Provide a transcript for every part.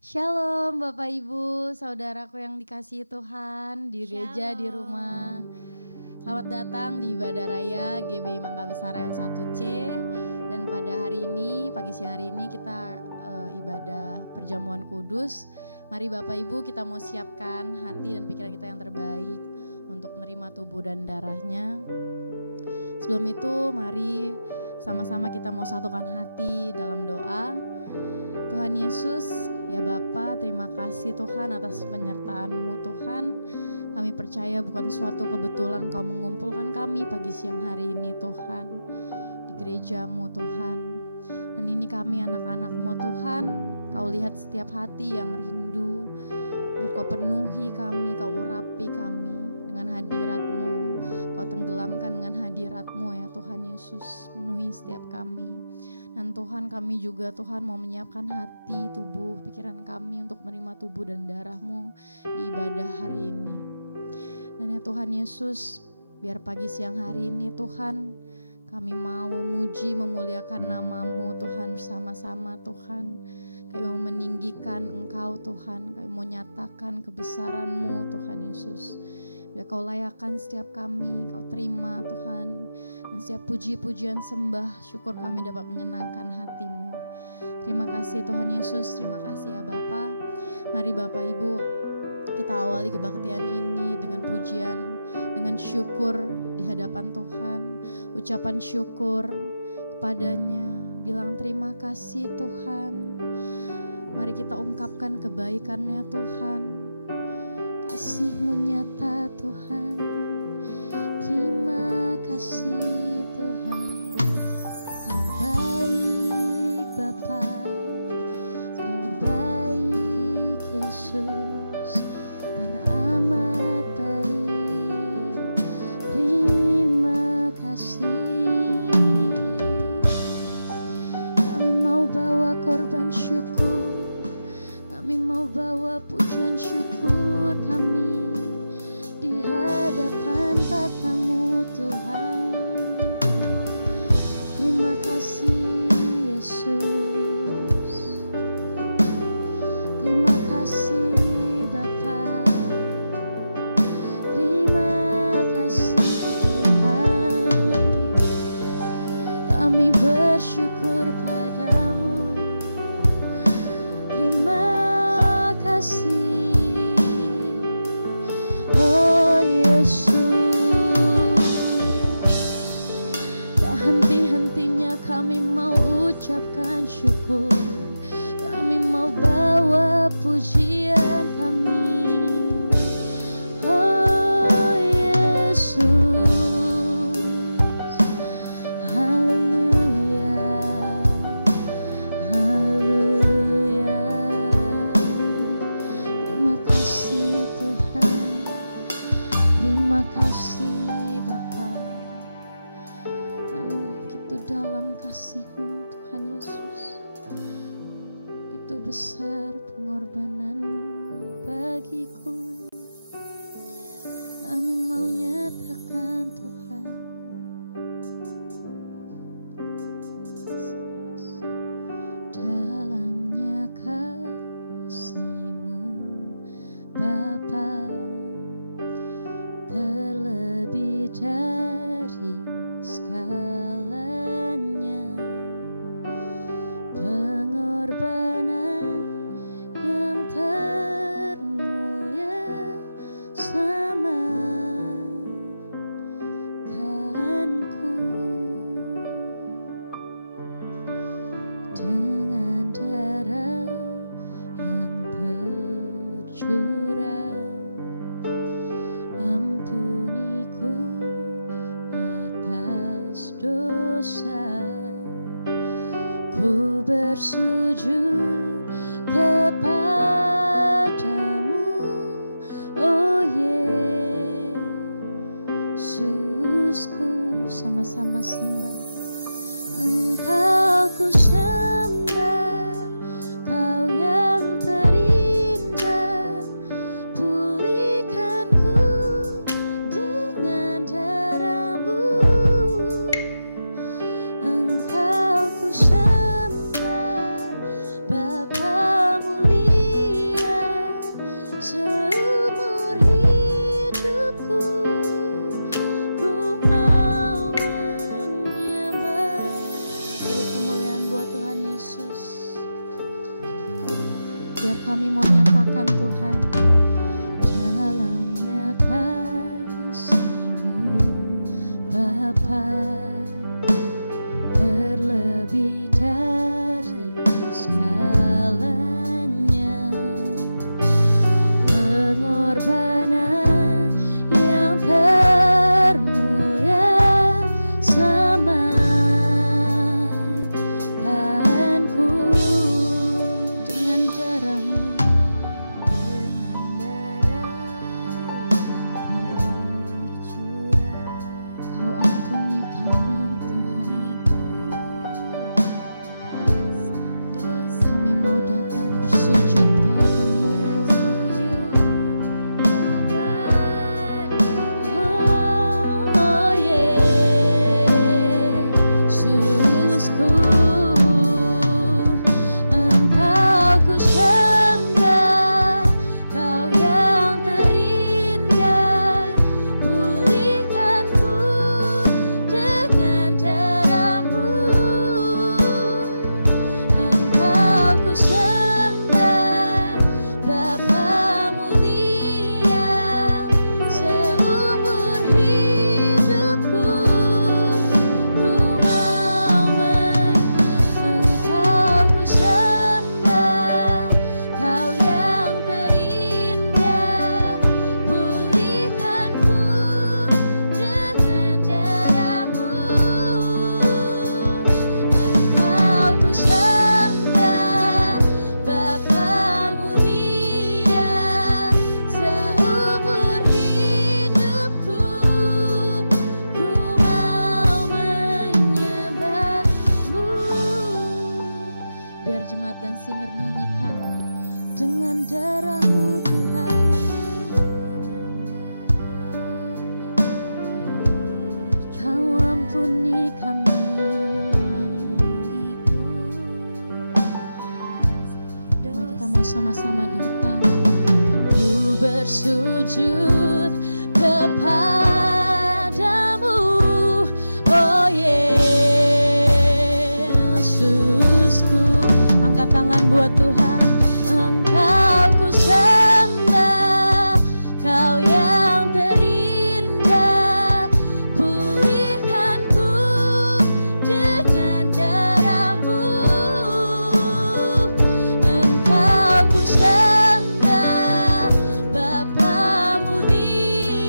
Shalom Bapak Ibu, saudaraku yang dikasihi Tuhan di gereja, di rumah. Selamat datang di Ibadah Raya GBI Mangga Besar yang 1C. Dan pada hari ini, pagi siang hari ini kita ibadah perjamuan kudus. Mari Bapak Ibu kita mau siapkan hati dan pikiran kita yang terbaik untuk menerima tubuh dan darahnya. Sebelum itu mari sama-sama kita mau satukan hati dalam doa. Tuhan Yesus, ya Bapa, terima kasih Tuhan atas penyertaan-Mu Tuhan. Kami percaya bukan suatu kebetulan Kau mengumpulkan kami pagi siang hari ini Tuhan, di gereja-Mu Tuhan. Dan ini kami anak-anak-Mu Tuhan, Kau lihat setiap hati yang rindu, biar Kau penuhi kami, Kau urapi kami dengan hadirat-Mu. Kau tenggelamkan dengan hadirat-Mu ya Tuhan Yesus, penuhi setiap kami. Dan Tuhan kami juga Tuhan mau menyiapkan hati, tubuh, pikiran kami untuk menerima tubuh dan darah-Mu di ibadah hari ini. Dan ya Tuhan Yesus, biar pagi siang hari ini Tuhan kami mau memuji, memuliakan nama-Mu Tuhan bersama-sama Tuhan. Kami mau meninggikan Engkau Tuhan, kami mau nyatakan kebesaran-Mu Tuhan Yesus. Biar Kau layakkan setiap kami, Kau terima Tuhan. Dan setiap puji-pujian sembah syukur kami dapat menyenangkan hati-Mu. Terima kasih Tuhan Yesus, terima kasih ya Bapa. Mari Bapak Ibu kita awali kebaktian ini dengan pujian, dengan syukur di hadapan Tuhan. Ucapan syukur kepadanya, bilang terima kasih Tuhan. Mari kita ungkapkan kebaikan-Nya Tuhan. Kasih-Mu nyata Tuhan. Terima kasih Tuhan. Kau baik Bapa, Kau baik Yesus, teramat baik. Terima kasih. Kami mau bawa korban syukur, kami mau bawa pujian syukur kami di hadapan tata-Mu Tuhan. Terima kasih Yesus, terima kasih Bapa, terima kasih Tuhan. Kami bersyukur padamu, terima kasih. Oh Yesus, tak henti-hentinya kami mau ucapkan syukur, kami mau bawa pujian kami. Oh Yesus, haleluya, haleluya. Terima kasih Tuhan, terima kasih Bapa. Dan begitu dalam kasih-Mu Tuhan Yesus, begitu besar pengorbanan-Mu bagiku. Kami mau nyatakan Tuhan, dalamnya kasih-Mu Bapa, terlebih dari segalanya, pengorbanan yang termulia selamatkanku. Dengan darah yang biar kami mau nyatakan Tuhan dalamnya kasih-Mu Bapa, terlebih dari segalanya, pengorbanan yang termulia selamatkanku dengan darah-Mu, Kau ampuni kami Tuhan. Kami mau datang bersujud padamu. Oh Yesusku, Engkau ku sembah, Kau yang terindah, pulihkanku dengan darah-Mu. Engkau ku sembah, Bapa mulia, seumur hidupku ku mau Engkau ku sembah, Kau yang terindah, pulihkanku dengan darah-Mu. Engkau ku sembah, Bapa mulia, seumur hidupku ku mau menyembah-Mu. Biar jemaat dan singer nyanyikan dengan darah-Mu Tuhan. Kau ampuni kami. Mari kita mau sama-sama datang. Ku bersujud kepadamu, oh Yesusku. Angkat tangan buat Tuhan. Engkau ku sembah, Kau yang terindah, pulihkanku dengan darah-Mu. Engkau ku sembah, Bapa mulia,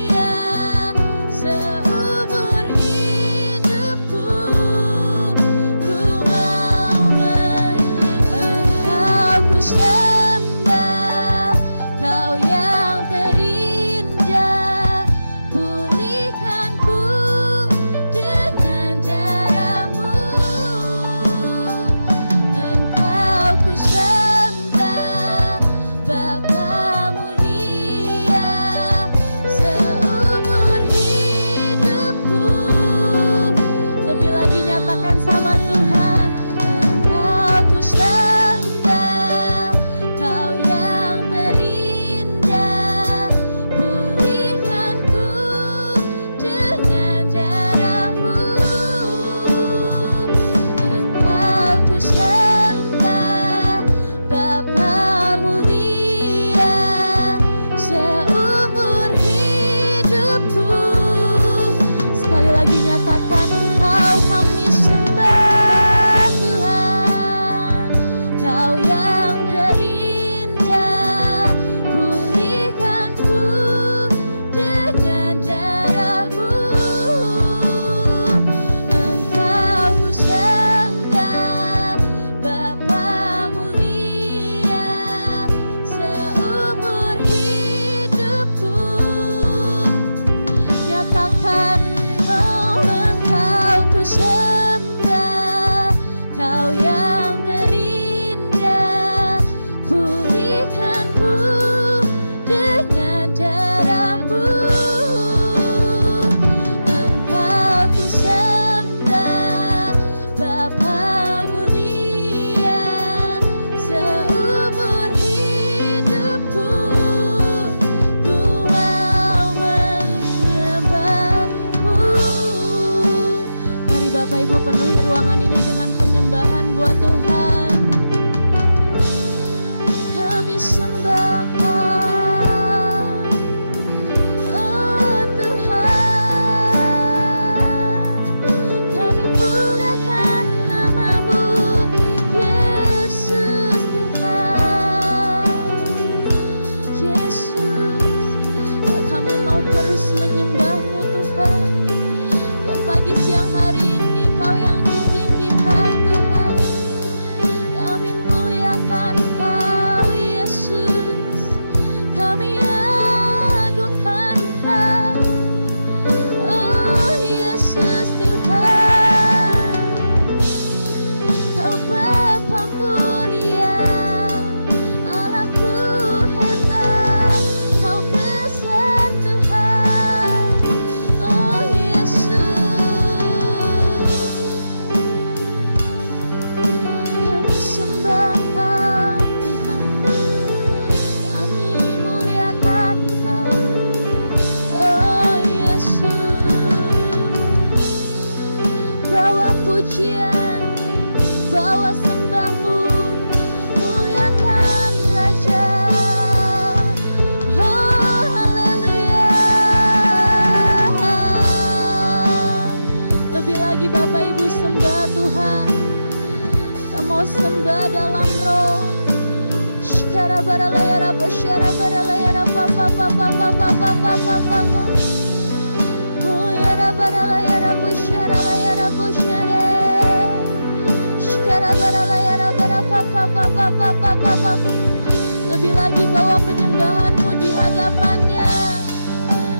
Lebih lagi bawa penyembahanmu di hadapannya.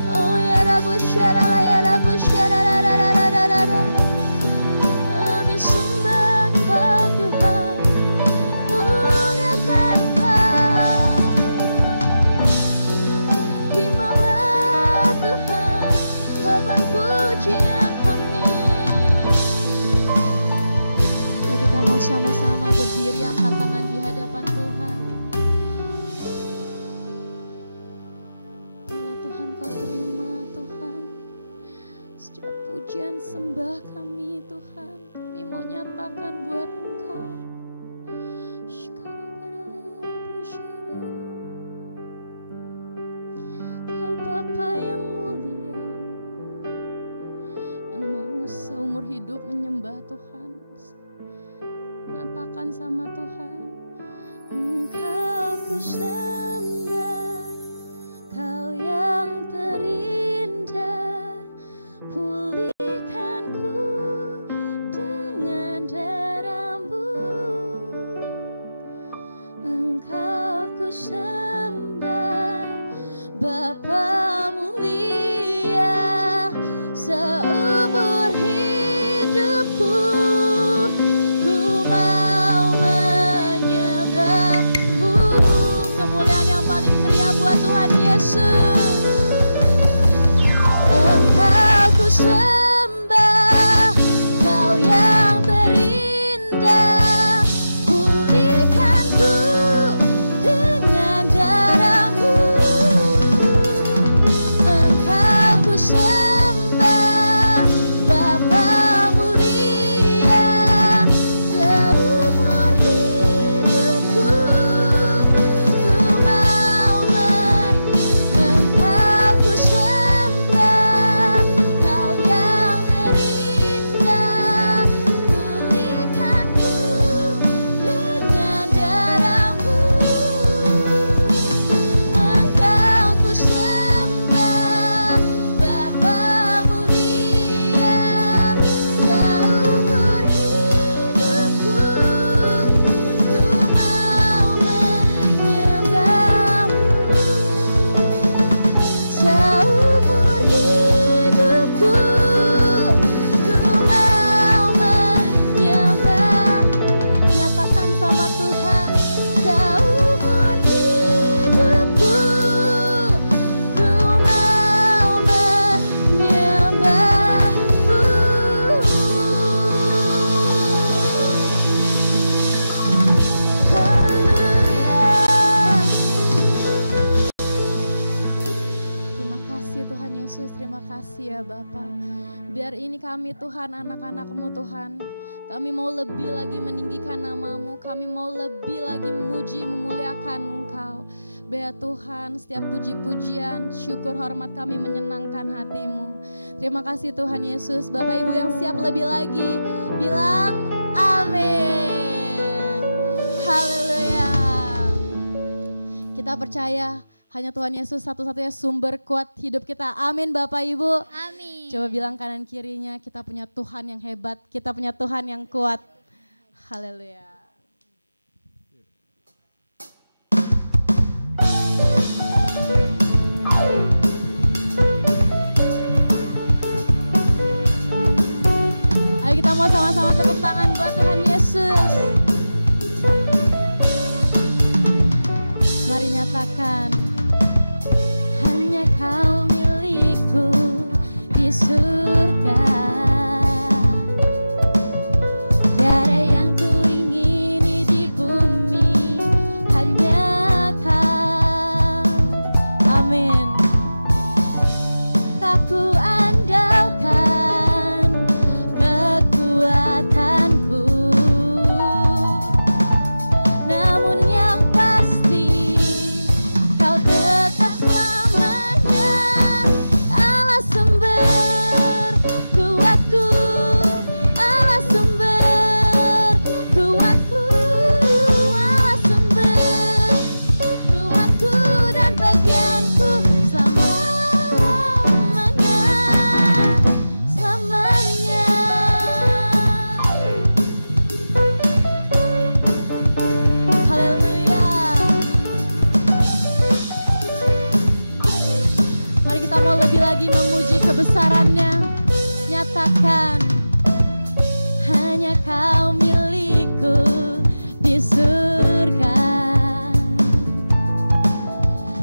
Oh ya Rabu syarala ya Rabu syarara. Kami sembah Engkau Tuhan, muliakan Engkau. Terimalah Tuhan korban pujian kami. Ya, kita mau sama-sama berdiri angkat tangan di hadapan Tuhan. Bila Tuhan Kau terima Tuhan setiap pujian sembah kami Tuhan, kami mau nyatakan buat Engkau. Kau Bapa yang mulia, yang mau seumur hidup menyembah Tuhan. Nyatakan sama Tuhan, Engkau ku sembah, Kau yang terindah, pulihkanku dengan darah-Mu. Engkau ku sembah, Bapa mulia, seumur hidupku ku mau menyembah-Mu. Kemuliaan yang paling meriah buat Tuhan Yesus. Engkau ku sembah, Kau yang terindah, pulihkanku dengan darah-Mu. Engkau ku sembah, Bapa mulia, seumur hidupku ku mau Engkau ku sembah, Kau yang terindah, pulihkanku dengan darah-Mu. Engkau ku sembah, Bapa mulia, seumur hidupku ku mau menyembah-Mu. Seumur hidupku ku mau menyembah. Nyatakan sama Tuhan, seumur hidupku ku mau menyembah-Mu. Haleluya. Terima kasih Tuhan Yesus, terima kasih ya Bapa. Biar ini kami Tuhan, anak-anak-Mu Tuhan, kami mau lebih lagi meninggikan nama-Mu, kami mau lebih lagi memuji, memuliakan Engkau. Biar Tuhan setiap puji-pujian, syukur, hormat kami menyenangkan hati-Mu. Terima kasih Tuhan Yesus. Bapak Ibu yang siap lebih lagi, bilang amin. Haleluya. Kita percaya hanya Tuhan Yesus satu-satunya sumber kuat hidup kita. Amin Bapak Ibu. Amin. Coba bilang kanan kirinya, kita punya Tuhan yang hebat, kita punya Tuhan yang kuat. Haleluya. Ayo kita mau sama-sama tepuk tangan buat Tuhan Yesus. Mari nyatakan, hanya Kau milikku di surga. Tiada yang ku ingini di bumi, hanya Kau. Amin. Tak ku andalkan kekuatanku, namun yang pasti Kau tetap selamanya Allah sembah. kebesarannya, nyatakan hanya Kau milikku di surga.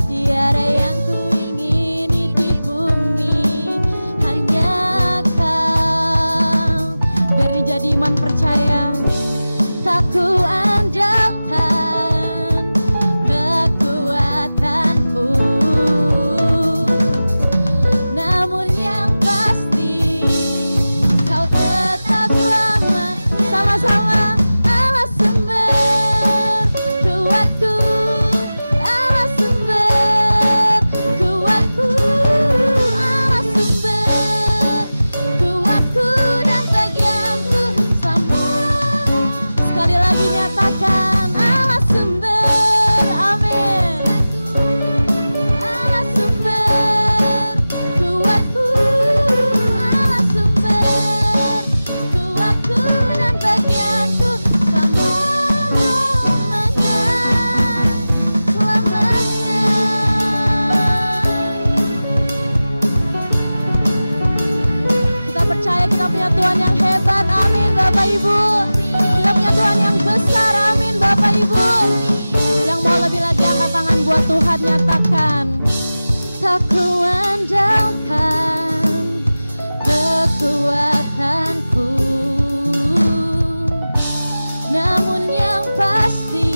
Tiada yang ku ingini di bumi, hanya Kau. Biar ini jadi iman percaya, tak ku andalkan kekuatanku, namun yang pasti Kau tetap lama. Sama-sama, Allah sumber kuatku, Allah sumber kuatku, Allah sumber kuatku dan bagianku selama. Sekali lagi nyatakan Allah sumber, amin. Allah sumber kuatku, Allah sumber kuatku dan bagianku selama-lamanya, selamanya. Kita percaya kita punya Tuhan yang hebat, amin Bapak Ibu. Kita punya Tuhan yang besar, amin Bapak Ibu. Yang mau lebih lagi angkat tangan buat Tuhan, nyatakan tak ku andalkan kekuatanku, namun yang pasti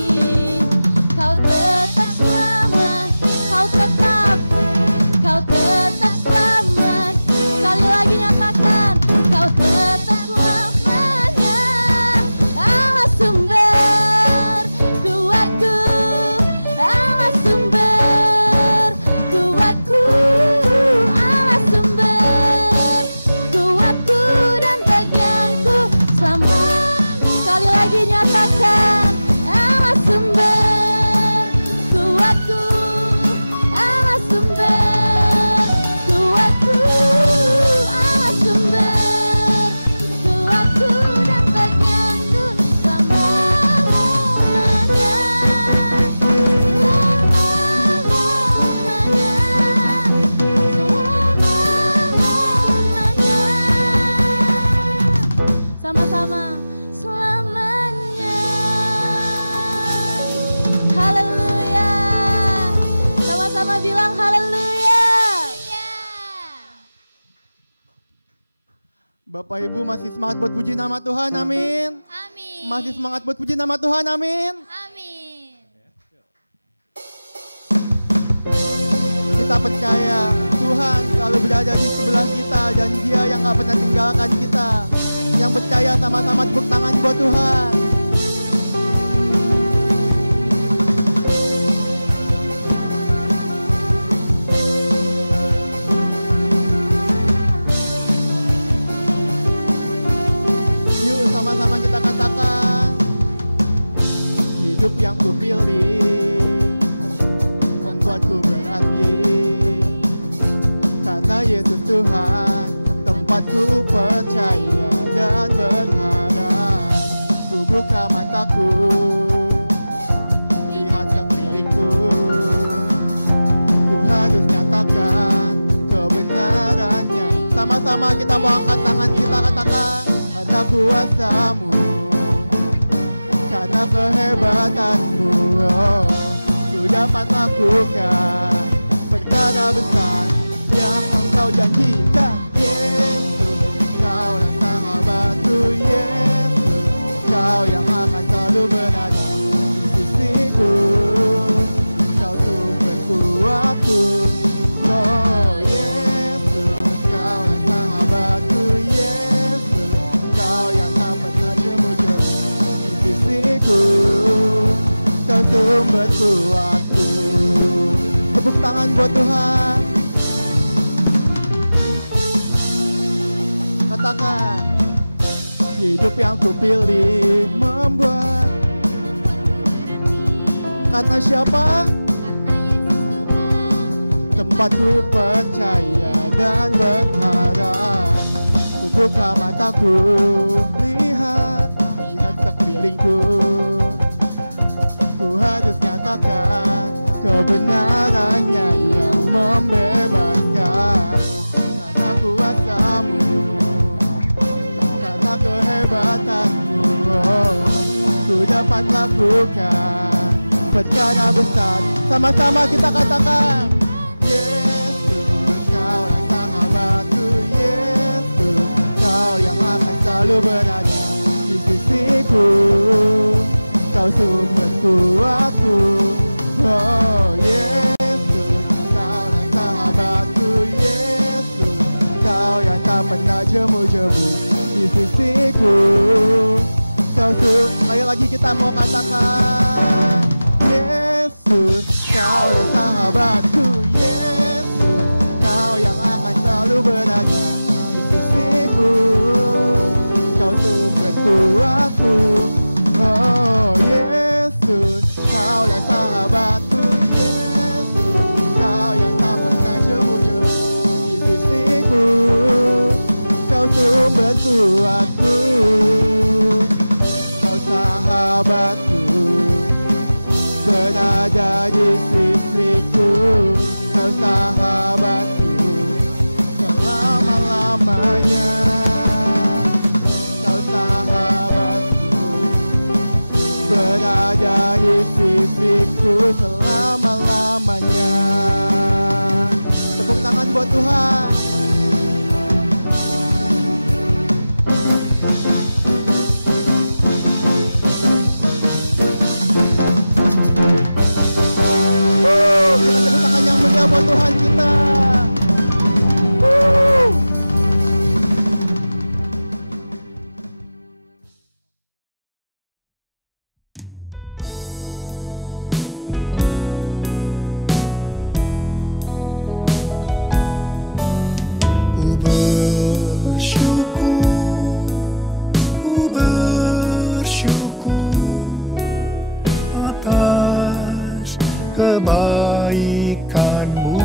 Kau tetap selamat, Kau tetap selamat. Sekali lagi nyatakan Kau tetap selamanya. Allah sumber kuatku, Allah sumber kuatku, Allah sumber kuatku dan bagianku selama. Sekali lagi nyatakan Allah sumber kuatku, Allah sumber kuatku, Allah sumber kuatku dan bagianku selama-lamanya, selama-lamanya, selama-lamanya. Sama-sama, selamanya. Haleluya. Sama-sama bilang haleluya. Bapak Ibu masih semangat buat puji nama Tuhan, amin. Amin. Masih semangat buat puji nama Tuhan, amin. Amin. Kita percaya Tuhan selalu berada di sebelah kita dan Dia yang gak pernah tinggalkan kita. Yang percaya sama-sama tepuk tangan buat Tuhan. Yuk sama-sama kita katakan, hidup yang kupilih membuatku berarti, karena Yesus Tuhan tempatku percaya dan berharap. Ku buka mataku, lihat sekelilingku, ku harus nyatakan kebenarannya. Sama-sama kita mau angkat tangan, kita katakan, karena kuasa-Mu, karena kehebatanmu, oh, ku dapat lakukan perkara besar yang Engkau janjikan. Yesus, Kaulah sahabatku, Yesus, Kau yang akan selalu berada di sisiku, Kau sumber kuatku. Oh Yesus, Kaulah sahabatku, Yesus, Kau yang tak pernah jemu-jemu di sisiku, Kau sumber kuatku. Tepuk tangan buat Tuhan. Katakan, hidup yang kupilih membuat, karena siapa? Tempatku percaya dan berharap. Ku buka mataku, lihat sekelilingku, ku harus nyatakan kebenarannya yang membebaskan. Karena Tuhan lakukan perkara besar. Sama-sama kita katakan, Yesus, Kaulah sahabatku. Yesus, Kau yang akan selalu berada di sisiku. Kau sumber kuatku. Oh Yesus, Kaulah sahabatku. Yesus, Kau yang tak pernah jemu-jemu di sisiku. Sekali lagi kita mau katakan, Yesus, Kaulah sahabatku. Yesus, Kau yang akan selalu berada di sisiku. Kau sumber kuatku. Oh Yesus, Kaulah sahabatku. Yesus, Kau yang tak pernah jemu-jemu di sisiku. Kau sumber kuatku. Kau sahabatku, berada di sisiku. Kau sahabatku selama-lamanya. Kau sahabatku, berada di sisiku selama-lamanya. Tepuk tangan buat Tuhan. Kita tepuk tangan yang meriah buat Tuhan kita. Kebaikanmu,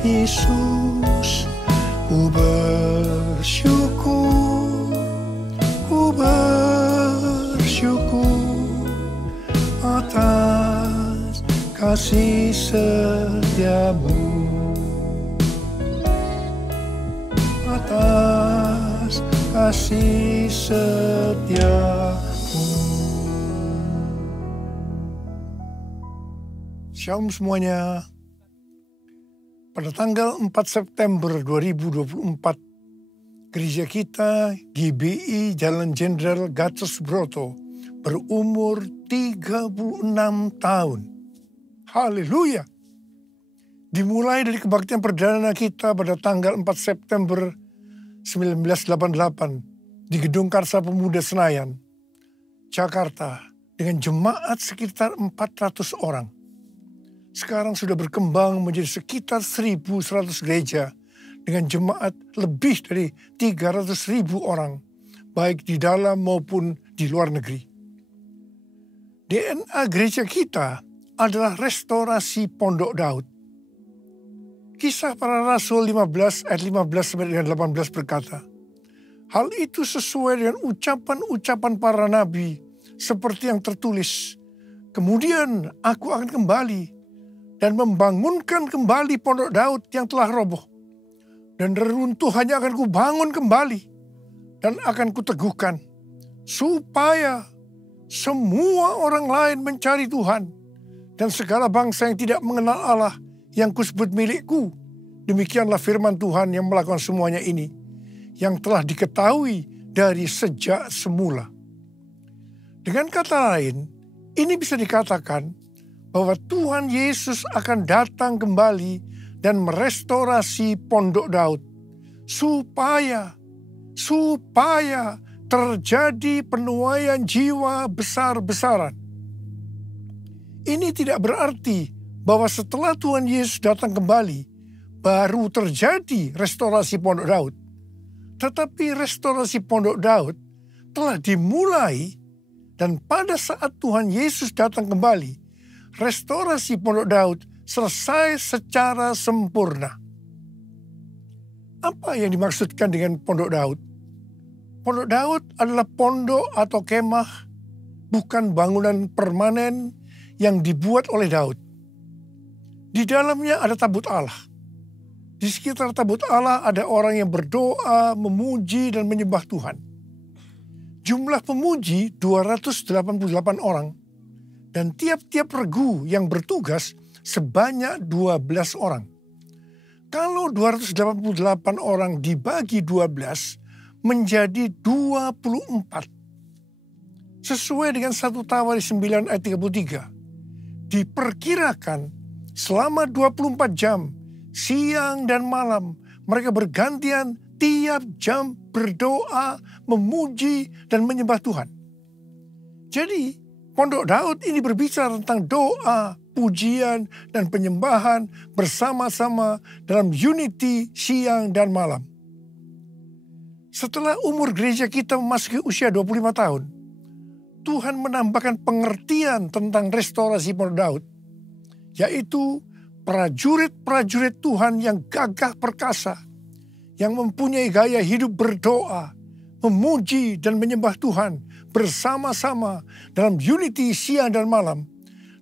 Yesus, ku bersyukur atas kasih setiamu, atas kasih setiamu. Shalom semuanya. Pada tanggal 4 September 2024, gereja kita GBI Jalan Jenderal Gatot Subroto berumur 36 tahun. Haleluya. Dimulai dari kebaktian perdana kita pada tanggal 4 September 1988 di Gedung Karsa Pemuda Senayan, Jakarta, dengan jemaat sekitar 400 orang. Sekarang sudah berkembang menjadi sekitar 1.100 gereja dengan jemaat lebih dari 300.000 orang, baik di dalam maupun di luar negeri. DNA gereja kita adalah restorasi Pondok Daud. Kisah Para Rasul 15 ayat 15-18 berkata, hal itu sesuai dengan ucapan-ucapan para nabi seperti yang tertulis, kemudian aku akan kembali dan membangunkan kembali Pondok Daud yang telah roboh. Dan reruntuhannya akan kubangun kembali dan akan kuteguhkan, supaya semua orang lain mencari Tuhan dan segala bangsa yang tidak mengenal Allah yang kusebut milikku. Demikianlah firman Tuhan yang melakukan semuanya ini, yang telah diketahui dari sejak semula. Dengan kata lain, ini bisa dikatakan bahwa Tuhan Yesus akan datang kembali dan merestorasi Pondok Daud supaya terjadi penuaian jiwa besar-besaran. Ini tidak berarti bahwa setelah Tuhan Yesus datang kembali baru terjadi restorasi Pondok Daud. Tetapi restorasi Pondok Daud telah dimulai, dan pada saat Tuhan Yesus datang kembali, restorasi Pondok Daud selesai secara sempurna. Apa yang dimaksudkan dengan Pondok Daud? Pondok Daud adalah pondok atau kemah, bukan bangunan permanen yang dibuat oleh Daud. Di dalamnya ada tabut Allah. Di sekitar tabut Allah ada orang yang berdoa, memuji, dan menyembah Tuhan. Jumlah pemuji 288 orang. Dan tiap-tiap regu yang bertugas sebanyak 12 orang. Kalau 288 orang dibagi 12 menjadi 24. Sesuai dengan 1 Tawari 9 ayat 33. Diperkirakan selama 24 jam, siang dan malam, mereka bergantian tiap jam berdoa, memuji, dan menyembah Tuhan. Jadi, Pondok Daud ini berbicara tentang doa, pujian, dan penyembahan bersama-sama dalam unity siang dan malam. Setelah umur gereja kita memasuki usia 25 tahun, Tuhan menambahkan pengertian tentang restorasi Pondok Daud, yaitu prajurit-prajurit Tuhan yang gagah perkasa, yang mempunyai gaya hidup berdoa, memuji dan menyembah Tuhan bersama-sama dalam unity siang dan malam,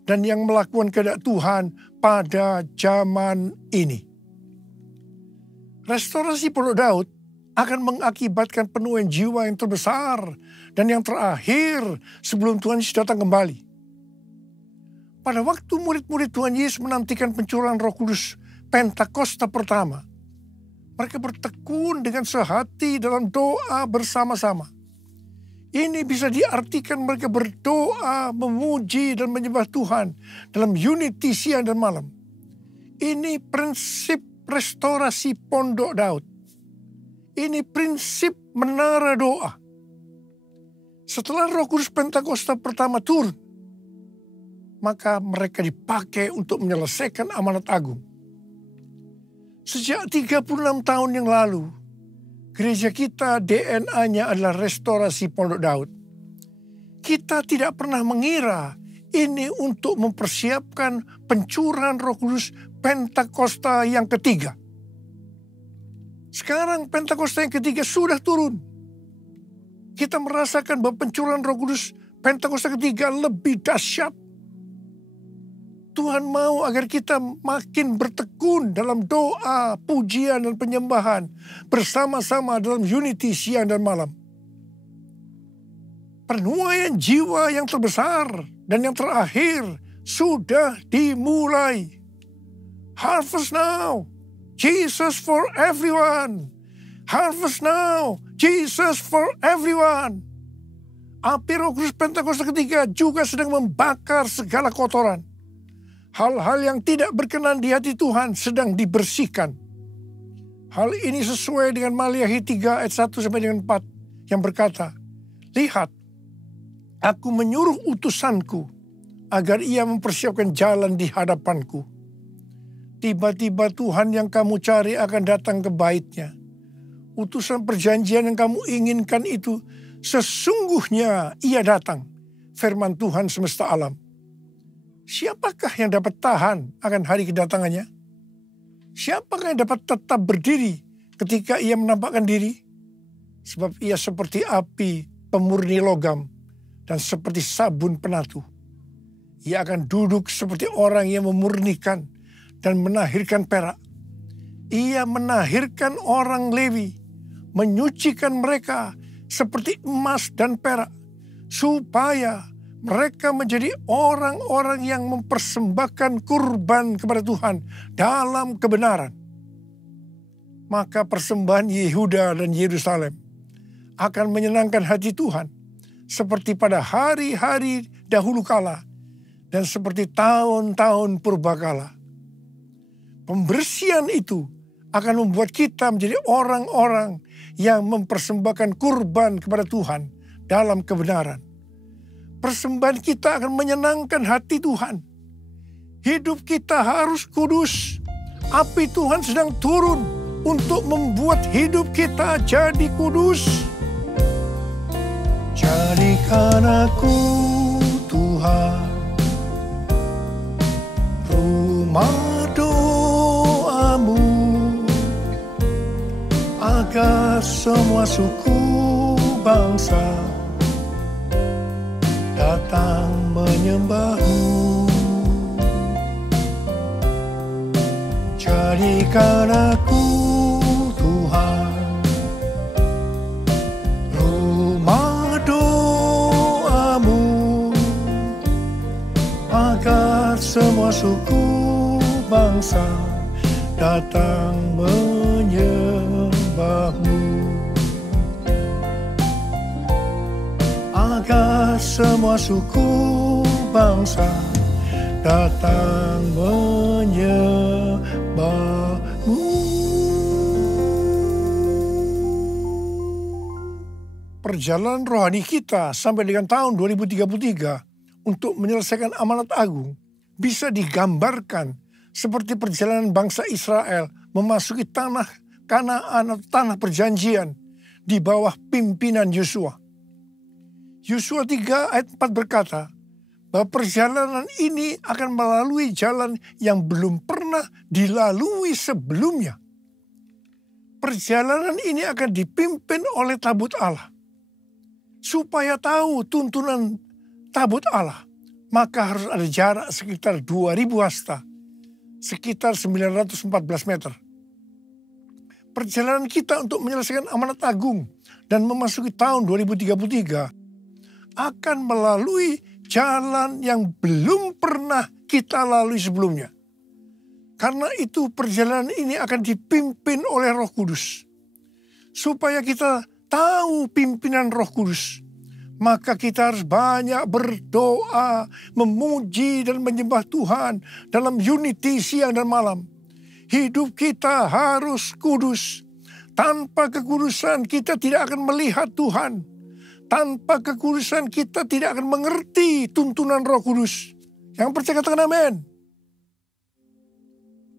dan yang melakukan kehendak Tuhan pada zaman ini. Restorasi Pondok Daud akan mengakibatkan penuaian jiwa yang terbesar dan yang terakhir sebelum Tuhan Yesus datang kembali. Pada waktu murid-murid Tuhan Yesus menantikan pencurahan Roh Kudus Pentakosta pertama, mereka bertekun dengan sehati dalam doa bersama-sama. Ini bisa diartikan mereka berdoa, memuji, dan menyembah Tuhan dalam unity siang dan malam. Ini prinsip restorasi Pondok Daud. Ini prinsip menara doa. Setelah Roh Kudus Pentakosta pertama turun, maka mereka dipakai untuk menyelesaikan amanat agung. Sejak 36 tahun yang lalu, gereja kita DNA-nya adalah restorasi Pondok Daud. Kita tidak pernah mengira ini untuk mempersiapkan pencurahan Roh Kudus Pentakosta yang ketiga. Sekarang Pentakosta yang ketiga sudah turun. Kita merasakan bahwa pencurahan Roh Kudus Pentakosta ketiga lebih dahsyat. Tuhan mau agar kita makin bertekun dalam doa, pujian, dan penyembahan bersama-sama dalam unity siang dan malam. Penuaian jiwa yang terbesar dan yang terakhir sudah dimulai. Harvest now, Jesus for everyone. Harvest now, Jesus for everyone. Api Roh Kudus Pentakosta ketiga juga sedang membakar segala kotoran. Hal-hal yang tidak berkenan di hati Tuhan sedang dibersihkan. Hal ini sesuai dengan Maliahi 3 ayat 1 sampai dengan 4 yang berkata, "Lihat, aku menyuruh utusanku agar ia mempersiapkan jalan di hadapanku. Tiba-tiba Tuhan yang kamu cari akan datang ke bait-Nya. Utusan perjanjian yang kamu inginkan itu sesungguhnya ia datang, firman Tuhan semesta alam. Siapakah yang dapat tahan akan hari kedatangannya? Siapakah yang dapat tetap berdiri ketika ia menampakkan diri? Sebab ia seperti api pemurni logam dan seperti sabun penatu. Ia akan duduk seperti orang yang memurnikan dan menahirkan perak. Ia menahirkan orang Lewi, menyucikan mereka seperti emas dan perak, supaya mereka menjadi orang-orang yang mempersembahkan kurban kepada Tuhan dalam kebenaran. Maka persembahan Yehuda dan Yerusalem akan menyenangkan hati Tuhan, seperti pada hari-hari dahulu kala dan seperti tahun-tahun purbakala. Pembersihan itu akan membuat kita menjadi orang-orang yang mempersembahkan kurban kepada Tuhan dalam kebenaran. Persembahan kita akan menyenangkan hati Tuhan. Hidup kita harus kudus. Api Tuhan sedang turun untuk membuat hidup kita jadi kudus. Jadikan aku, Tuhan, rumah doamu, agar semua suku bangsa datang menyembahmu. Jadikan aku, Tuhan, rumah doa semua suku bangsa datang menyembahmu. Agar semua suku bangsa datang menyembahmu. Perjalanan rohani kita sampai dengan tahun 2033 untuk menyelesaikan amanat agung bisa digambarkan seperti perjalanan bangsa Israel memasuki tanah Kanaan atau tanah perjanjian di bawah pimpinan Yosua. Yosua 3 ayat 4 berkata bahwa perjalanan ini akan melalui jalan yang belum pernah dilalui sebelumnya. Perjalanan ini akan dipimpin oleh tabut Allah. Supaya tahu tuntunan tabut Allah, maka harus ada jarak sekitar 2000 hasta, sekitar 914 meter. Perjalanan kita untuk menyelesaikan amanat agung dan memasuki tahun 2033 akan melalui jalan yang belum pernah kita lalui sebelumnya. Karena itu perjalanan ini akan dipimpin oleh Roh Kudus. Supaya kita tahu pimpinan Roh Kudus, maka kita harus banyak berdoa, memuji dan menyembah Tuhan dalam unity siang dan malam. Hidup kita harus kudus. Tanpa kekudusan kita tidak akan melihat Tuhan. Tanpa kekudusan kita tidak akan mengerti tuntunan Roh Kudus. Yang percaya katakan amin.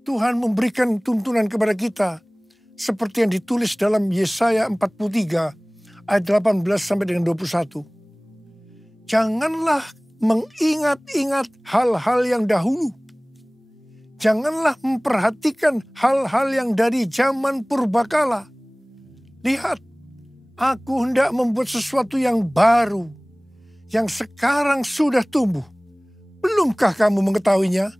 Tuhan memberikan tuntunan kepada kita seperti yang ditulis dalam Yesaya 43 ayat 18 sampai dengan 21. Janganlah mengingat-ingat hal-hal yang dahulu. Janganlah memperhatikan hal-hal yang dari zaman purbakala. Lihat, aku hendak membuat sesuatu yang baru, yang sekarang sudah tumbuh. Belumkah kamu mengetahuinya?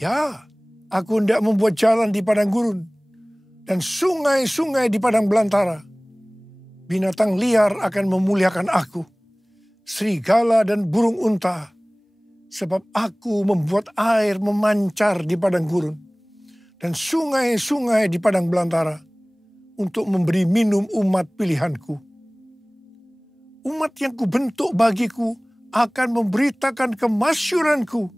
Ya, aku hendak membuat jalan di padang gurun dan sungai-sungai di padang belantara. Binatang liar akan memuliakan aku, serigala dan burung unta, sebab aku membuat air memancar di padang gurun dan sungai-sungai di padang belantara untuk memberi minum umat pilihanku. Umat yang kubentuk bagiku akan memberitakan kemasyuranku.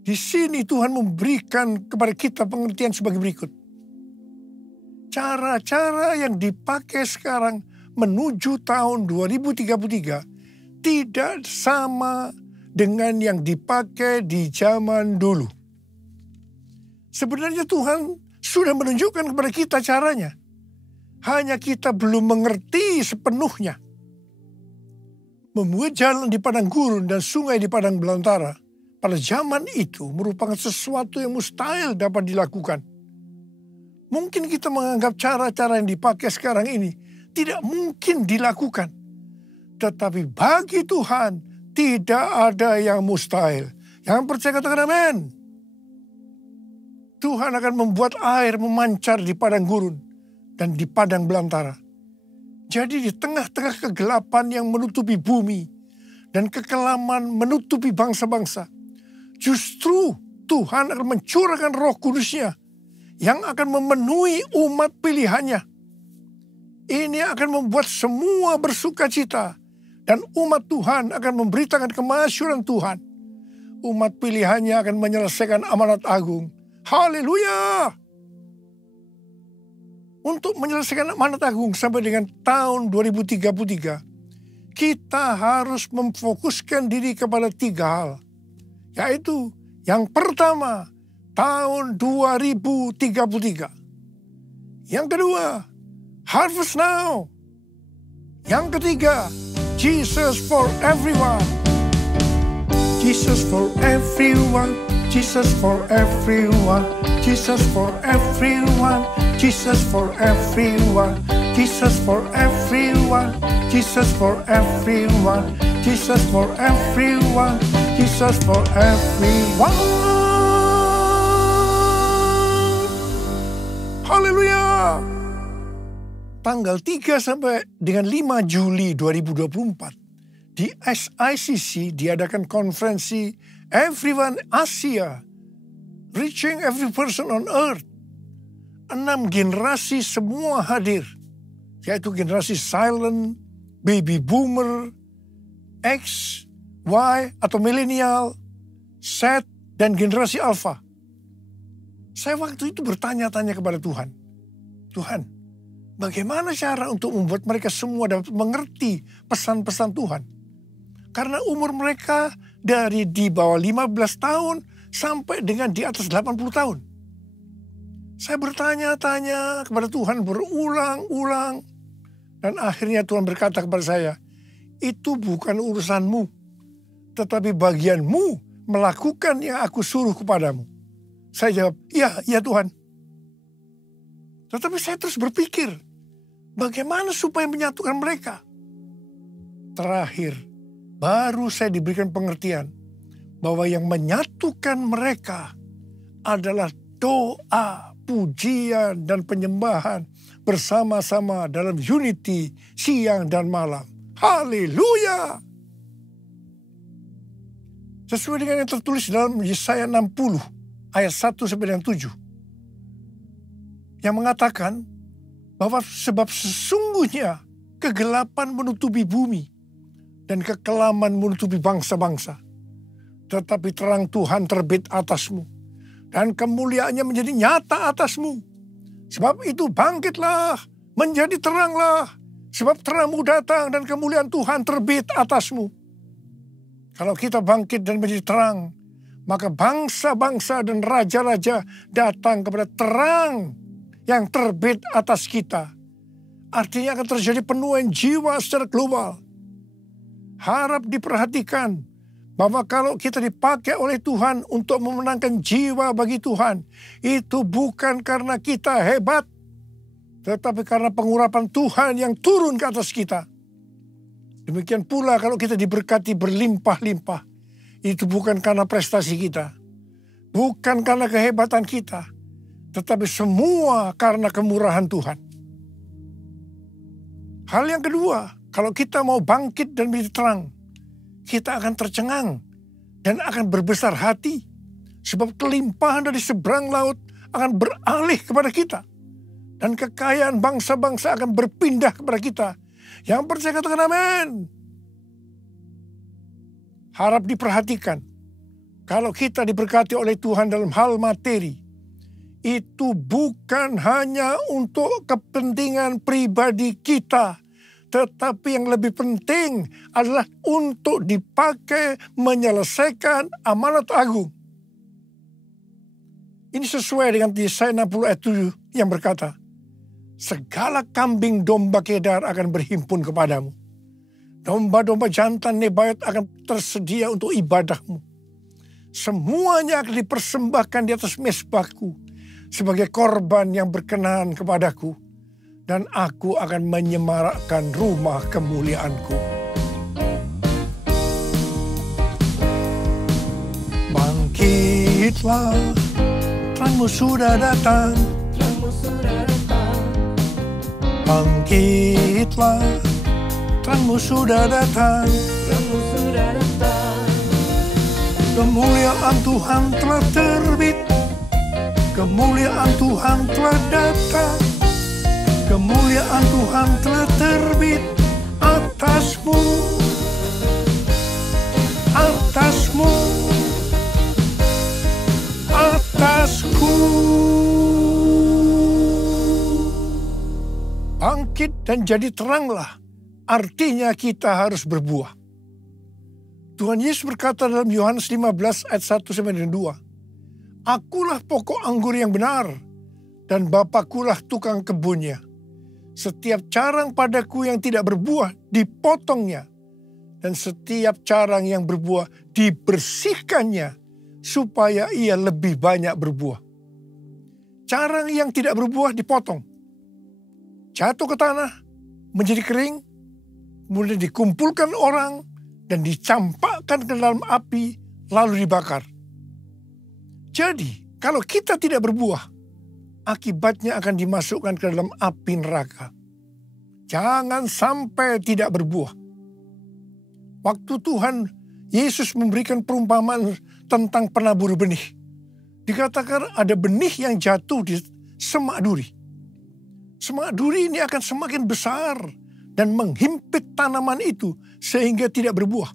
Di sini Tuhan memberikan kepada kita pengertian sebagai berikut. Cara-cara yang dipakai sekarang menuju tahun 2033 tidak sama dengan yang dipakai di zaman dulu. Sebenarnya Tuhan sudah menunjukkan kepada kita caranya. Hanya kita belum mengerti sepenuhnya. Membuat jalan di padang gurun dan sungai di padang belantara pada zaman itu merupakan sesuatu yang mustahil dapat dilakukan. Mungkin kita menganggap cara-cara yang dipakai sekarang ini tidak mungkin dilakukan. Tetapi bagi Tuhan tidak ada yang mustahil. Yang percaya katakan amin. Tuhan akan membuat air memancar di padang gurun dan di padang belantara. Jadi di tengah-tengah kegelapan yang menutupi bumi dan kekelaman menutupi bangsa-bangsa, justru Tuhan akan mencurahkan Roh Kudus-Nya yang akan memenuhi umat pilihannya. Ini akan membuat semua bersuka cita dan umat Tuhan akan memberitakan kemasyuran Tuhan. Umat pilihannya akan menyelesaikan amanat agung. Haleluya! Untuk menyelesaikan amanat agung sampai dengan tahun 2033, kita harus memfokuskan diri kepada 3 hal. Yaitu yang pertama, tahun 2033. Yang kedua, harvest now. Yang ketiga, Jesus for everyone. Jesus for everyone. Jesus for everyone. Jesus for everyone. Jesus for everyone. Jesus for everyone. Jesus for everyone. Jesus for everyone. Jesus for everyone. Haleluya. Tanggal 3 sampai dengan 5 Juli 2024 di SICC diadakan konferensi everyone Asia, reaching every person on earth. 6 generasi semua hadir, yaitu generasi silent, baby boomer, X, Y atau milenial, Z, dan generasi alpha. Saya waktu itu bertanya-tanya kepada Tuhan, Tuhan, bagaimana cara untuk membuat mereka semua dapat mengerti pesan-pesan Tuhan? Karena umur mereka dari di bawah 15 tahun sampai dengan di atas 80 tahun. Saya bertanya-tanya kepada Tuhan berulang-ulang. Dan akhirnya Tuhan berkata kepada saya, itu bukan urusanmu, tetapi bagianmu melakukan yang aku suruh kepadamu. Saya jawab, ya Tuhan. Tetapi saya terus berpikir, bagaimana supaya menyatukan mereka? Terakhir, baru saya diberikan pengertian bahwa yang menyatukan mereka adalah doa, pujian, dan penyembahan bersama-sama dalam unity siang dan malam. Haleluya! Sesuai dengan yang tertulis dalam Yesaya 60 ayat 1 sampai dengan 7. Yang mengatakan bahwa sebab sesungguhnya kegelapan menutupi bumi dan kekelaman menutupi bangsa-bangsa. Tetapi terang Tuhan terbit atasmu dan kemuliaannya menjadi nyata atasmu. Sebab itu bangkitlah, menjadi teranglah. Sebab terangmu datang dan kemuliaan Tuhan terbit atasmu. Kalau kita bangkit dan menjadi terang, maka bangsa-bangsa dan raja-raja datang kepada terang yang terbit atas kita. Artinya akan terjadi penuaian jiwa secara global. Harap diperhatikan bahwa kalau kita dipakai oleh Tuhan untuk memenangkan jiwa bagi Tuhan, itu bukan karena kita hebat, tetapi karena pengurapan Tuhan yang turun ke atas kita. Demikian pula kalau kita diberkati berlimpah-limpah, itu bukan karena prestasi kita, bukan karena kehebatan kita, tetapi semua karena kemurahan Tuhan. Hal yang kedua, kalau kita mau bangkit dan menjadi terang, kita akan tercengang dan akan berbesar hati. Sebab kelimpahan dari seberang laut akan beralih kepada kita. Dan kekayaan bangsa-bangsa akan berpindah kepada kita. Yang percaya katakan amin. Harap diperhatikan. Kalau kita diberkati oleh Tuhan dalam hal materi, itu bukan hanya untuk kepentingan pribadi kita, tetapi yang lebih penting adalah untuk dipakai menyelesaikan amanat agung. Ini sesuai dengan Yesaya 60 ayat 7 yang berkata, segala kambing domba Kedar akan berhimpun kepadamu. Domba-domba jantan Nebayot akan tersedia untuk ibadahmu. Semuanya akan dipersembahkan di atas mezbahku sebagai korban yang berkenan kepadaku. Dan aku akan menyemarakkan rumah kemuliaanku. Bangkitlah, terangmu sudah datang. Bangkitlah, terangmu sudah datang. Kemuliaan Tuhan telah terbit. Kemuliaan Tuhan telah datang. Kemuliaan Tuhan telah terbit atasmu, atasmu, atasku. Bangkit dan jadi teranglah, artinya kita harus berbuah. Tuhan Yesus berkata dalam Yohanes 15 ayat 1-2, akulah pokok anggur yang benar, dan Bapakulah tukang kebunnya. Setiap carang padaku yang tidak berbuah dipotongnya, dan setiap carang yang berbuah dibersihkannya, supaya ia lebih banyak berbuah. Carang yang tidak berbuah dipotong, jatuh ke tanah, menjadi kering, kemudian dikumpulkan orang, dan dicampakkan ke dalam api, lalu dibakar. Jadi, kalau kita tidak berbuah, akibatnya akan dimasukkan ke dalam api neraka. Jangan sampai tidak berbuah. Waktu Tuhan Yesus memberikan perumpamaan tentang penabur benih. Dikatakan ada benih yang jatuh di semak duri. Semak duri ini akan semakin besar dan menghimpit tanaman itu sehingga tidak berbuah.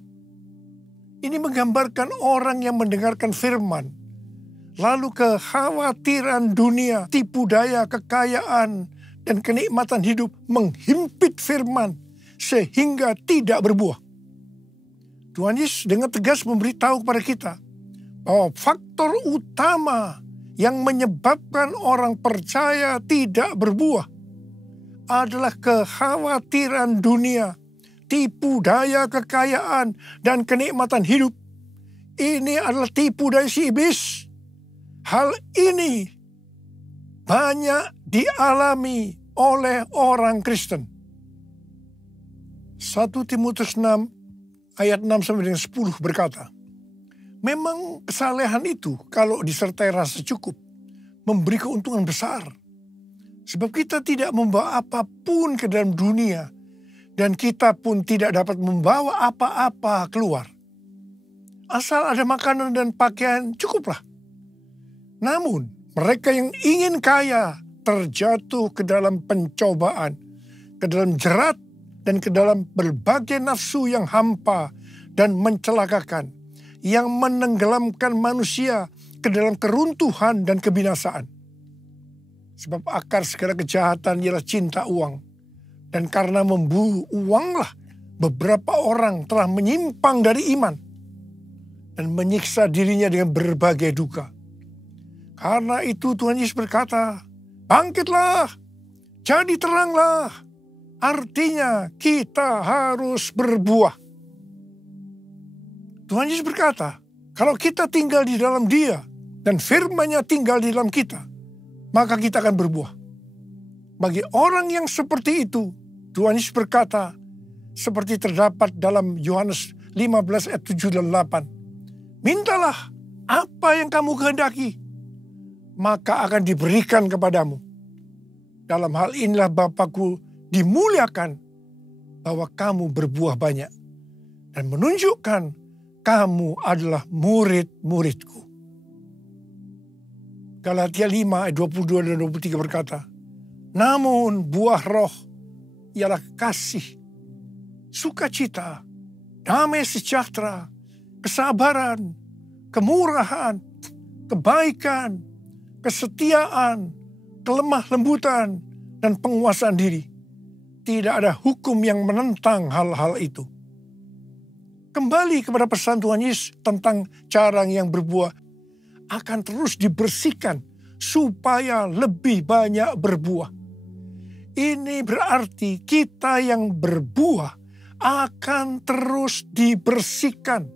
Ini menggambarkan orang yang mendengarkan firman, lalu kekhawatiran dunia, tipu daya, kekayaan, dan kenikmatan hidup menghimpit firman sehingga tidak berbuah. Tuhan Yesus dengan tegas memberitahu kepada kita bahwa faktor utama yang menyebabkan orang percaya tidak berbuah adalah kekhawatiran dunia, tipu daya kekayaan, dan kenikmatan hidup. Ini adalah tipu daya si iblis. Hal ini banyak dialami oleh orang Kristen. 1 Timotius 6 ayat 6 sampai dengan 10 berkata, memang kesalehan itu kalau disertai rasa cukup memberi keuntungan besar. Sebab kita tidak membawa apapun ke dalam dunia dan kita pun tidak dapat membawa apa-apa keluar. Asal ada makanan dan pakaian cukuplah. Namun mereka yang ingin kaya terjatuh ke dalam pencobaan, ke dalam jerat, dan ke dalam berbagai nafsu yang hampa dan mencelakakan, yang menenggelamkan manusia ke dalam keruntuhan dan kebinasaan. Sebab akar segala kejahatan ialah cinta uang. Dan karena memburu uanglah beberapa orang telah menyimpang dari iman dan menyiksa dirinya dengan berbagai duka. Karena itu Tuhan Yesus berkata, bangkitlah, jadi teranglah. Artinya kita harus berbuah. Tuhan Yesus berkata, kalau kita tinggal di dalam Dia dan firman-Nya tinggal di dalam kita, maka kita akan berbuah. Bagi orang yang seperti itu, Tuhan Yesus berkata, seperti terdapat dalam Yohanes 15 ayat 7 dan 8. Mintalah apa yang kamu kehendaki, maka akan diberikan kepadamu. Dalam hal inilah Bapa-Ku dimuliakan, bahwa kamu berbuah banyak dan menunjukkan kamu adalah murid-murid-Ku. Galatia 5 ayat 22 dan 23 berkata, namun buah roh ialah kasih, sukacita, damai sejahtera, kesabaran, kemurahan, kebaikan, kesetiaan, kelemah lembutan, dan penguasaan diri. Tidak ada hukum yang menentang hal-hal itu. Kembali kepada pesan Tuhan Yesus tentang cara yang berbuah akan terus dibersihkan supaya lebih banyak berbuah. Ini berarti kita yang berbuah akan terus dibersihkan,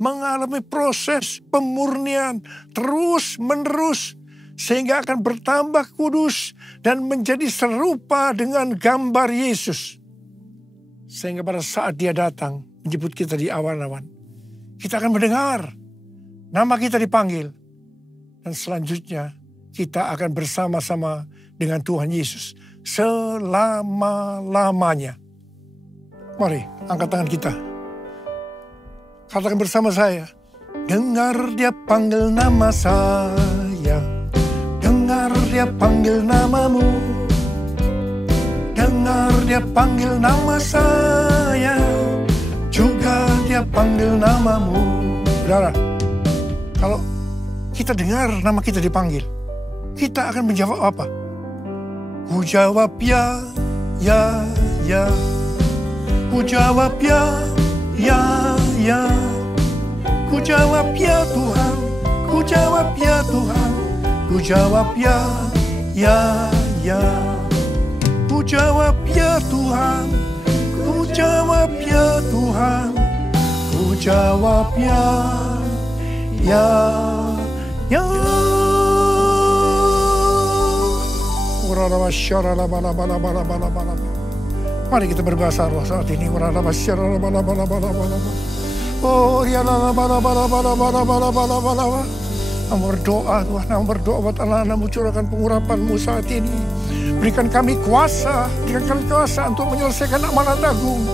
mengalami proses pemurnian terus-menerus, sehingga akan bertambah kudus dan menjadi serupa dengan gambar Yesus. Sehingga pada saat Dia datang menjemput kita di awan-awan, kita akan mendengar nama kita dipanggil. Dan selanjutnya kita akan bersama-sama dengan Tuhan Yesus selama-lamanya. Mari angkat tangan kita. Katakan bersama saya, dengar Dia panggil nama saya. Dengar Dia panggil namamu. Dengar Dia panggil nama saya. Juga Dia panggil namamu. Saudara, kalau kita dengar nama kita dipanggil, kita akan menjawab apa? Ku jawab ya, ya, ya. Ku jawab ya, ya, ya. Ku jawab ya Tuhan. Ku jawab ya Tuhan. Ku jawab ya, ya, ya. Ku jawab ya Tuhan. Ku jawab ya Tuhan. Ku jawab ya, ya, ya. Mari kita berbahasa roh saat ini. Oh, ya berdoa Tuhan, berdoa buat anak-anak-Mu, curahkan pengurapan-Mu saat ini. Berikan kami kuasa, berikan kami kuasa untuk menyelesaikan amanat agung.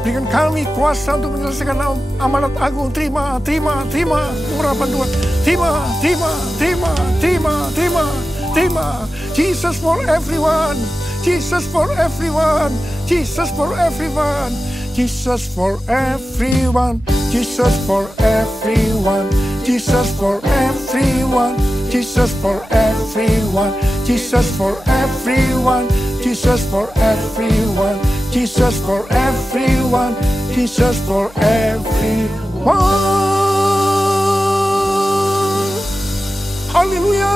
Berikan kami kuasa untuk menyelesaikan amanat agung. Terima. Urapan Tuhan. Terima. Jesus for everyone. Jesus for everyone. Jesus for everyone. Jesus for everyone. Jesus for everyone. Jesus for everyone. Jesus for everyone. Jesus for everyone. Jesus for everyone. Jesus for everyone. Jesus for everyone. Haleluya.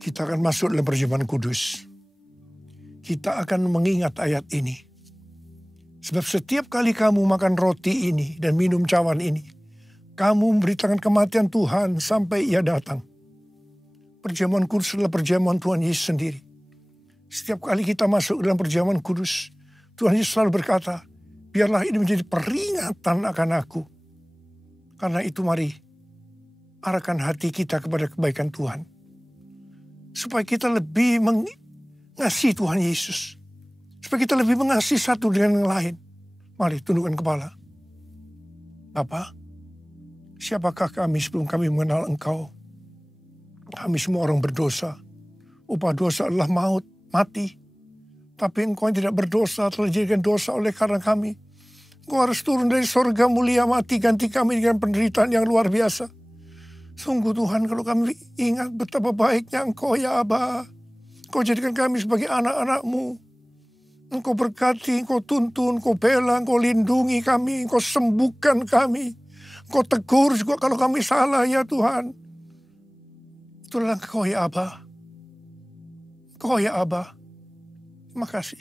Kita akan masuk dalam perjamuan kudus. Kita akan mengingat ayat ini. Sebab setiap kali kamu makan roti ini dan minum cawan ini, kamu memberitakan kematian Tuhan sampai Ia datang. Perjamuan kudus adalah perjamuan Tuhan Yesus sendiri. Setiap kali kita masuk dalam perjamuan kudus, Tuhan Yesus selalu berkata, biarlah ini menjadi peringatan akan aku. Karena itu mari arahkan hati kita kepada kebaikan Tuhan. Supaya kita lebih mengasihi Tuhan Yesus. Supaya kita lebih mengasihi satu dengan yang lain. Mari tundukkan kepala. Bapa, siapakah kami sebelum kami mengenal Engkau? Kami semua orang berdosa. Upah dosa adalah maut, mati. Tapi Engkau yang tidak berdosa telah dijadikan dosa oleh karena kami. Engkau harus turun dari sorga mulia, mati, ganti kami dengan penderitaan yang luar biasa. Sungguh Tuhan, kalau kami ingat betapa baiknya Engkau ya Aba. Engkau jadikan kami sebagai anak-anak-Mu. Engkau berkati, Engkau tuntun, Engkau bela, Engkau lindungi kami, Engkau sembuhkan kami. Engkau tegur juga kalau kami salah ya Tuhan. Itulah Engkau ya Aba. Engkau ya Aba. Terima kasih.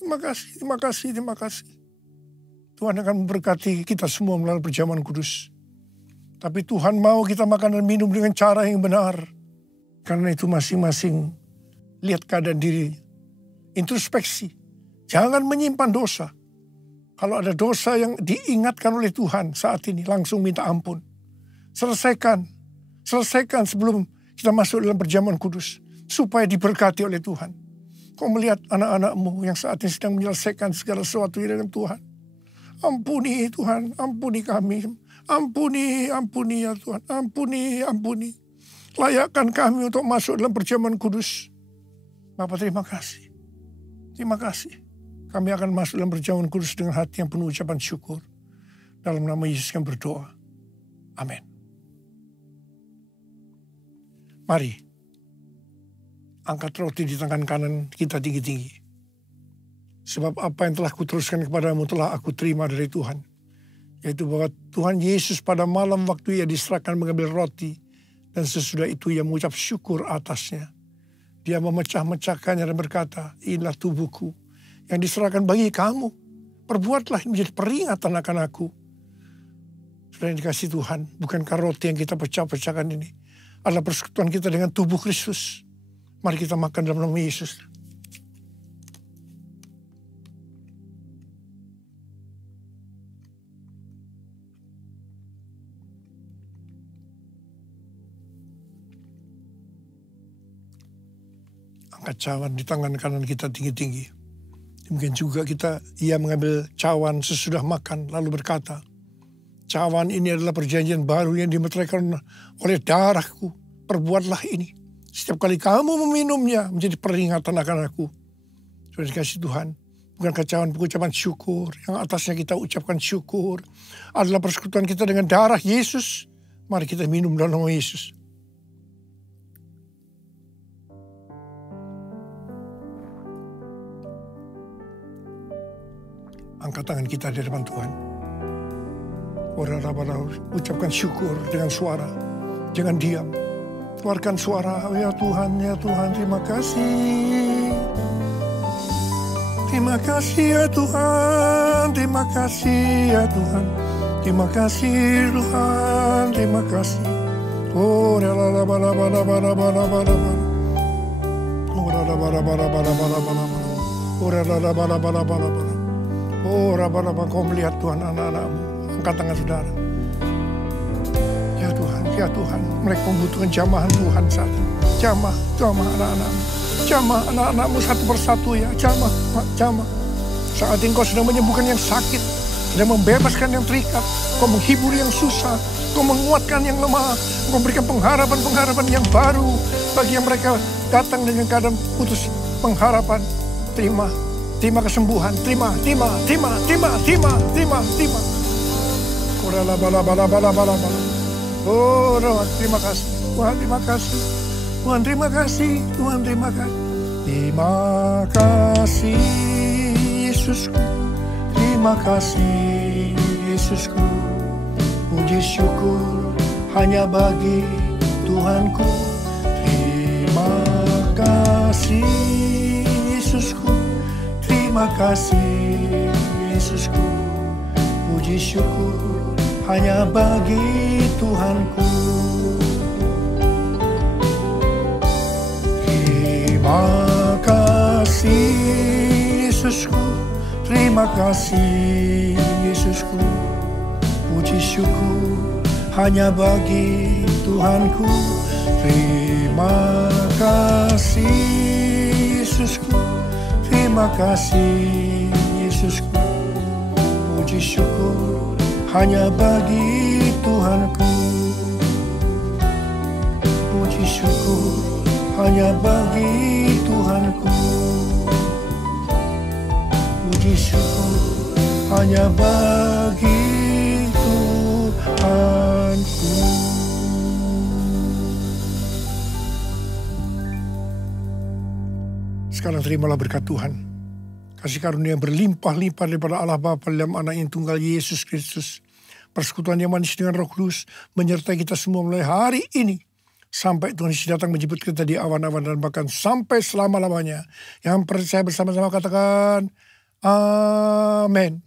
Terima kasih. Tuhan akan memberkati kita semua melalui perjamuan kudus. Tapi Tuhan mau kita makan dan minum dengan cara yang benar. Karena itu masing-masing lihat keadaan diri. Introspeksi. Jangan menyimpan dosa. Kalau ada dosa yang diingatkan oleh Tuhan saat ini, langsung minta ampun. Selesaikan sebelum kita masuk dalam perjamuan kudus. Supaya diberkati oleh Tuhan. Kau melihat anak-anak-Mu yang saat ini sedang menyelesaikan segala sesuatu dengan Tuhan. Ampuni Tuhan, ampuni kami. Ampuni ya Tuhan, ampuni. Layakkan kami untuk masuk dalam perjamuan kudus. Bapa terima kasih. Kami akan masuk dalam perjamuan kudus dengan hati yang penuh ucapan syukur. Dalam nama Yesus kami berdoa. Amin. Mari, angkat roti di tangan kanan kita tinggi-tinggi. Sebab apa yang telah kuteruskan kepadamu telah aku terima dari Tuhan. Yaitu bahwa Tuhan Yesus pada malam waktu Ia diserahkan mengambil roti. Dan sesudah itu Ia mengucap syukur atasnya. Dia memecah-mecahkannya dan berkata, inilah tubuhku yang diserahkan bagi kamu. Perbuatlah ini menjadi peringatan akan aku. Sudah dikasih Tuhan, bukankah roti yang kita pecah-pecahkan ini adalah persekutuan kita dengan tubuh Kristus. Mari kita makan dalam nama Yesus. Angkat cawan di tangan kanan kita tinggi-tinggi. Mungkin juga ia mengambil cawan sesudah makan lalu berkata, cawan ini adalah perjanjian baru yang dimeteraikan oleh darahku. Perbuatlah ini. Setiap kali kamu meminumnya menjadi peringatan akan aku. Sudah dikasih Tuhan. Bukankah cawan pengucapan syukur yang atasnya kita ucapkan syukur adalah persekutuan kita dengan darah Yesus. Mari kita minum dalam nama Yesus. Angkat tangan kita di depan Tuhan. Ucapkan syukur dengan suara. Jangan diam. Keluarkan suara. Ya Tuhan, terima kasih. Terima kasih ya Tuhan. Terima kasih ya Tuhan. Terima kasih Tuhan. Terima kasih. Oh, oh, Rabba-rabba, kau melihat Tuhan anak-anakmu. Angkat tangan saudara. Ya Tuhan, mereka membutuhkan jamahan Tuhan saat ini. Jamah anak-anakmu. Jamah anak-anakmu satu persatu ya. Jamah, jamah. Saat Engkau sedang menyembuhkan yang sakit, sedang membebaskan yang terikat, Kau menghibur yang susah, Kau menguatkan yang lemah, Kau memberikan pengharapan-pengharapan yang baru bagi yang mereka datang dengan keadaan putus pengharapan. Terima kesembuhan, terima. Oh, terima kasih, Tuhan, terima kasih. Tuhan, terima kasih. Tuhan, terima kasih. Terima kasih, Yesusku. Terima kasih, Yesusku. Puji syukur hanya bagi Tuhanku. Terima kasih, Yesusku. Terima kasih, Yesusku. Puji syukur hanya bagi Tuhanku. Terima kasih, Yesusku. Terima kasih, Yesusku. Puji syukur hanya bagi Tuhanku. Terima kasih, Yesusku. Terima kasih, Yesusku. Puji syukur hanya bagi Tuhanku. Puji syukur hanya bagi Tuhanku. Puji syukur hanya bagi Tuhanku. Sekarang terimalah berkat Tuhan. Kasih karunia yang berlimpah-limpah daripada Allah Bapa dalam Anak yang tunggal Yesus Kristus. Persekutuan yang manis dengan Roh Kudus menyertai kita semua mulai hari ini. Sampai Tuhan Yesus datang menjemput kita di awan-awan dan bahkan sampai selama-lamanya. Yang percaya bersama-sama katakan, Amin.